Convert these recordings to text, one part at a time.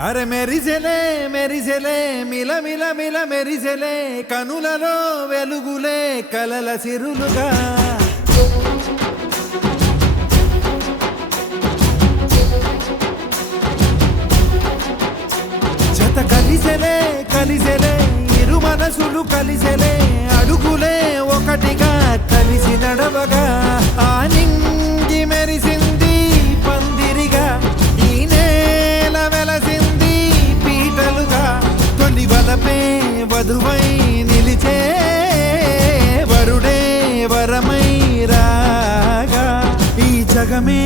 అరే మెరిసెలే మెరిసెలే మిల మిల మిల మెరిసెలే కనులలో వెలుగులే కలల సిరులుగా జత కలిసెలే కలిసెలే ఇరు మనసులు కలిసెలే అడుగులే ఒకటిగా కలిసి నడవగా ఆ నింగి మెరిసింది పందిరిగా ఈ నేల వెలసింది పీటలుగా తొలి వలపే వధువై నిలిచే వరుడే వరమై రాగా ఈ జగమే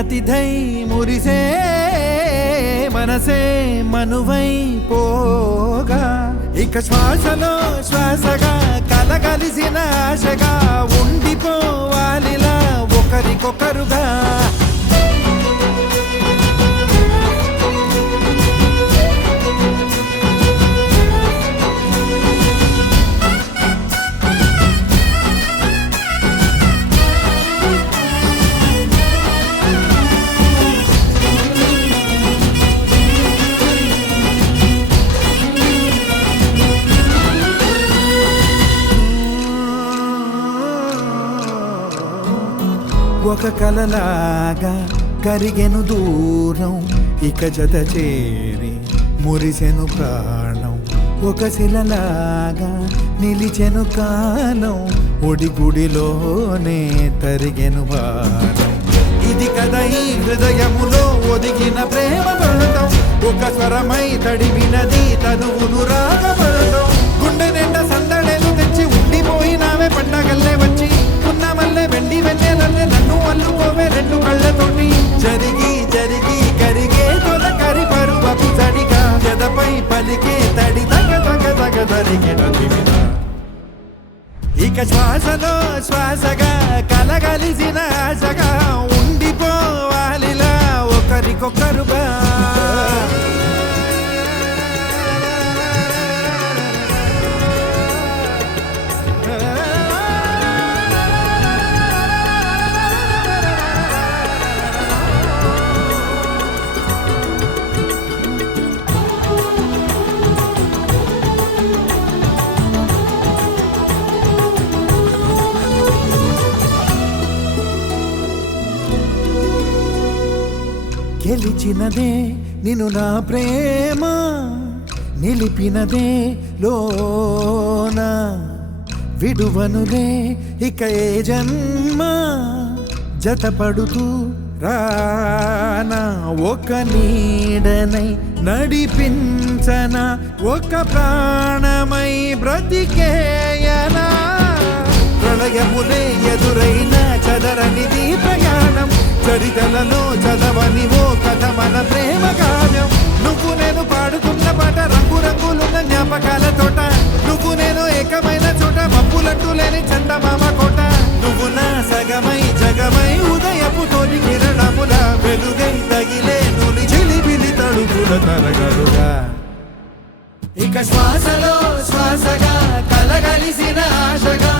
అతిథై మురిసే మనసే మనువై పోగా ఇక శ్వాసలో శ్వాసగా కలగలిసిన ఆశగా ఉండిపోవాలిలా ఒకరికొకరుగా ఒక కలలాగా కరిగెను దూరం ఇక జత చేరి మురిసెను ప్రాణం ఒక శిలలాగా నిలిచెను కాలం ఒడిగుడిలోనే తరిగెను వారం ఇది కదా ఈ హృదయములో ఒదిగిన ప్రేమ పడతాం ఒక స్వరమై తడివినది తనువును రాగపడతాం గుండె నిండా సందడేలు తెచ్చి ఉండిపోయినావే పండగల్లే వచ్చి ఉన్న మల్లె వెండి వెన్నెలల్లే నన్ను అల్లుకోవే రెండు కళ్ళతోటి జరిగి జరిగి కరిగే తొల కరి పరువపు తడిగా ఎదపై పలికే తడి తగ తగ తగ తరిగిన దివిన ఇక శ్వాసలో శ్వాసగా కలగలిసిన ఆశగా ఉండిపోవాలిలా ఒకరికొకరుగా గెలిచినదే నిన్ను నా ప్రేమ నిలిపినదే లోన విడువనులే ఇక ఏ జన్మ జతపడుతూ రానా ఒక నీడనై నడిపించన ఒక ప్రాణమై బ్రతికేయనా ప్రళయములే ఎదురైన చదరనిది ప్రయాణం చరితలలో చదవని ఓ కథ మన ప్రేమ కావ్యం నువ్వు నేను పాడుతున్న పాట రంగు రంగులున్న జ్ఞాపకాల తోట నువ్వు నేను ఏకమైన చోట మబ్బులంటూ లేని చందమామ కోట నువ్వు నా సగమై జగమై ఉదయపు తోలి కిరణముల వెలుగై తగిలే నులి చిలిబిలి తడుపుల తరగలుగా ఇక శ్వాసలో శ్వాసగా కలగలిసిన ఆశగా